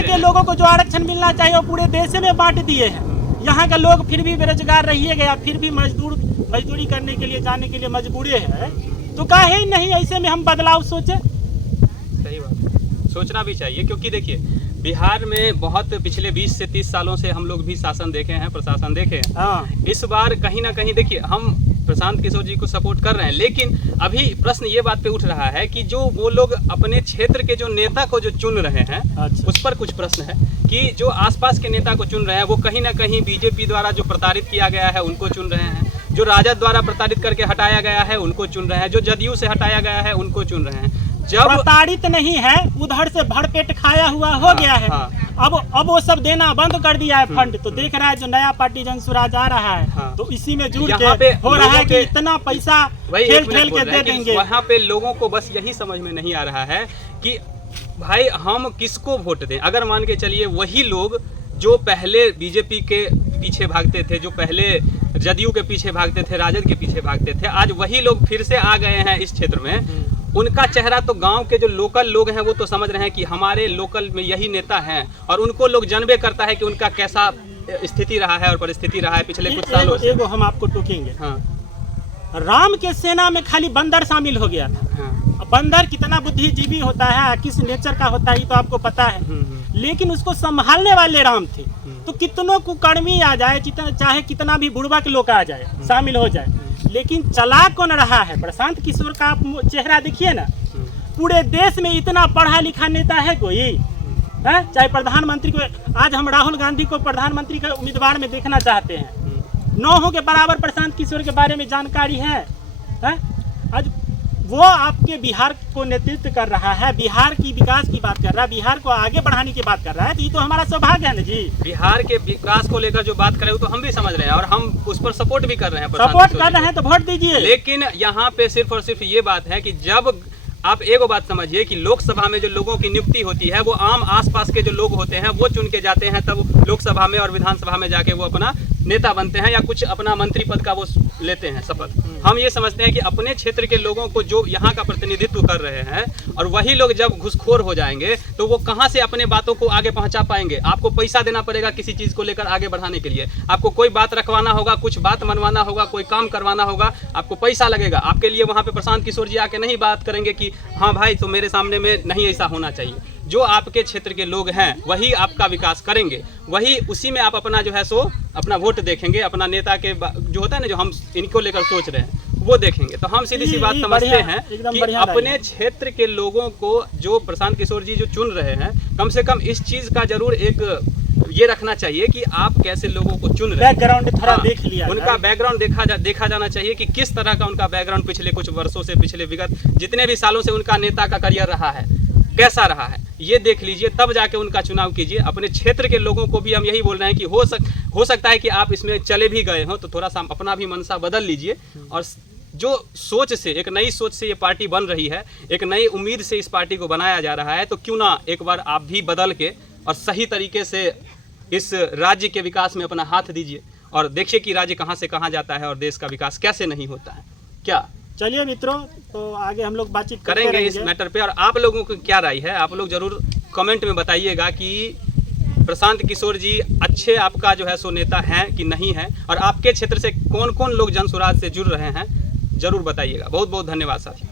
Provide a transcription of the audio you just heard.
यहाँ के लोगों को जो आरक्षण मिलना चाहिए वो पूरे देश में बांट दिए हैं। यहाँ का लोग फिर भी बेरोजगार रहिए गया, फिर भी मजदूरी करने के लिए जाने के लिए मजबूर है। तो काहे नहीं ऐसे में हम बदलाव सोचे? सही बात है, सोचना भी चाहिए, क्योंकि देखिए बिहार में बहुत पिछले 20 से 30 सालों से हम लोग भी शासन देखे हैं, प्रशासन देखे हैं। हाँ। इस बार कहीं ना कहीं देखिए हम प्रशांत किशोर जी को सपोर्ट कर रहे हैं, लेकिन अभी प्रश्न ये बात पे उठ रहा है कि जो वो लोग अपने क्षेत्र के जो नेता को जो चुन रहे हैं, अच्छा। उस पर कुछ प्रश्न है कि जो आसपास के नेता को चुन रहे हैं वो कहीं ना कहीं बीजेपी द्वारा जो प्रताड़ित किया गया है उनको चुन रहे हैं, जो राजद द्वारा प्रताड़ित करके हटाया गया है उनको चुन रहे हैं, जो जदयू से हटाया गया है उनको चुन रहे हैं। जब प्रताड़ित नहीं है, उधर से भरपेट खाया हुआ हो गया है। अब वो सब देना बंद कर दिया है फंड। तो देख रहा है जो नया पार्टी जनसुराज आ रहा है, तो इसी में जुड़ के हो रहा है कि इतना पैसा खेल के दे देंगे। वहाँ पे लोगों को बस यही समझ में नहीं आ रहा है कि भाई हम किसको वोट दें। अगर मान के चलिए वही लोग जो पहले बीजेपी के पीछे भागते थे, जो पहले जदयू के पीछे भागते थे, राजद के पीछे भागते थे, आज वही लोग फिर से आ गए हैं इस क्षेत्र में। उनका चेहरा तो गांव के जो लोकल लोग हैं वो तो समझ रहे हैं कि हमारे लोकल में यही नेता हैं, और उनको लोग जानबे करता है कि उनका कैसा स्थिति रहा है और परिस्थिति रहा है पिछले कुछ सालों से। एगो हम आपको टोकेंगे। हाँ। राम के सेना में खाली बंदर शामिल हो गया था। हाँ। बंदर कितना बुद्धिजीवी होता है, किस नेचर का होता है, ये तो आपको पता है। लेकिन उसको संभालने वाले राम थे। तो कितनों कुकर्मी आ जाए, चाहे कितना भी बुड़बक लोग आ जाए, शामिल हो जाए, लेकिन चला कौन रहा है? प्रशांत किशोर का आप चेहरा देखिए ना। पूरे देश में इतना पढ़ा लिखा नेता है कोई है? चाहे प्रधानमंत्री को, आज हम राहुल गांधी को प्रधानमंत्री के उम्मीदवार में देखना चाहते हैं। 9 के बराबर प्रशांत किशोर के बारे में जानकारी है? आज वो आपके बिहार को नेतृत्व कर रहा है, बिहार की विकास की बात कर रहा है, बिहार को आगे बढ़ाने की बात कर रहा है। तो ये तो हमारा सौभाग्य है ना जी। बिहार के विकास को लेकर जो बात कर रहे हो तो हम भी समझ रहे हैं और हम उस पर सपोर्ट भी कर रहे हैं। सपोर्ट कर रहे हैं तो वोट दीजिए। लेकिन यहाँ पे सिर्फ और सिर्फ ये बात है कि जब आप एक बात समझिए कि लोकसभा में जो लोगों की नियुक्ति होती है वो आम आसपास के जो लोग होते हैं वो चुन के जाते हैं, तब लोकसभा में और विधानसभा में जाके वो अपना नेता बनते हैं या कुछ अपना मंत्री पद का वो लेते हैं शपथ। हम ये समझते हैं कि अपने क्षेत्र के लोगों को जो यहाँ का प्रतिनिधित्व कर रहे हैं, और वही लोग जब घुसखोर हो जाएंगे तो वो कहाँ से अपने बातों को आगे पहुँचा पाएंगे। आपको पैसा देना पड़ेगा किसी चीज़ को लेकर आगे बढ़ाने के लिए, आपको कोई बात रखवाना होगा, कुछ बात मनवाना होगा, कोई काम करवाना होगा, आपको पैसा लगेगा। आपके लिए वहाँ पे प्रशांत किशोर जी आके नहीं बात करेंगे कि हाँ भाई तो मेरे सामने में नहीं ऐसा होना चाहिए। जो आपके क्षेत्र के लोग हैं वही आपका विकास करेंगे, वही उसी में आप अपना जो है सो अपना वोट देखेंगे, अपना नेता के जो होता है ना, जो हम इनको लेकर सोच रहे हैं वो देखेंगे। तो हम सीधी सी बात समझते हैं कि अपने क्षेत्र के लोगों को जो प्रशांत किशोर जी जो चुन रहे हैं, कम से कम इस चीज़ का जरूर एक ये रखना चाहिए कि आप कैसे लोगों को चुन रहे हैं। बैकग्राउंड थोड़ा देख लिया, उनका बैकग्राउंड देखा जाना चाहिए कि किस तरह का उनका बैकग्राउंड पिछले कुछ वर्षों से, पिछले विगत जितने भी सालों से उनका नेता का करियर रहा है कैसा रहा है, ये देख लीजिए, तब जाके उनका चुनाव कीजिए। अपने क्षेत्र के लोगों को भी हम यही बोल रहे हैं कि हो सकता है कि आप इसमें चले भी गए हो तो थोड़ा सा अपना भी मनसा बदल लीजिए, और जो सोच से, एक नई सोच से ये पार्टी बन रही है, एक नई उम्मीद से इस पार्टी को बनाया जा रहा है, तो क्यों ना एक बार आप भी बदल के और सही तरीके से इस राज्य के विकास में अपना हाथ दीजिए, और देखिए कि राज्य कहाँ से कहाँ जाता है और देश का विकास कैसे नहीं होता है। क्या चलिए मित्रों, तो आगे हम लोग बातचीत करेंगे इस मैटर पे, और आप लोगों को क्या राय है आप लोग जरूर कमेंट में बताइएगा कि प्रशांत किशोर जी अच्छे आपका जो है सो नेता हैं कि नहीं है, और आपके क्षेत्र से कौन कौन लोग जनसुराज से जुड़ रहे हैं जरूर बताइएगा। बहुत बहुत धन्यवाद साथी।